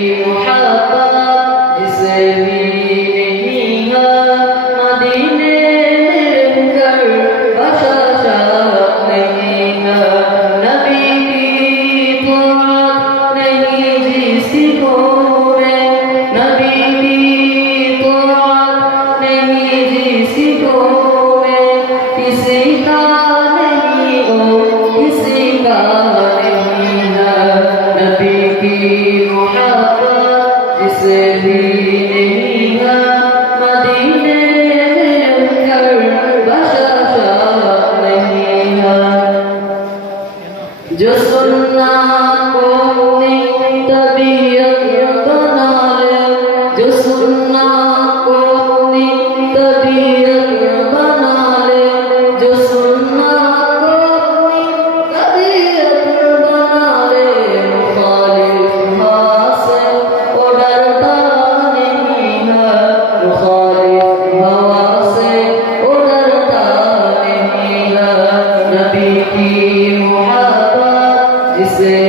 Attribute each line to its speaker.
Speaker 1: Deus. जो सुनना को की मोहब्बत जिसे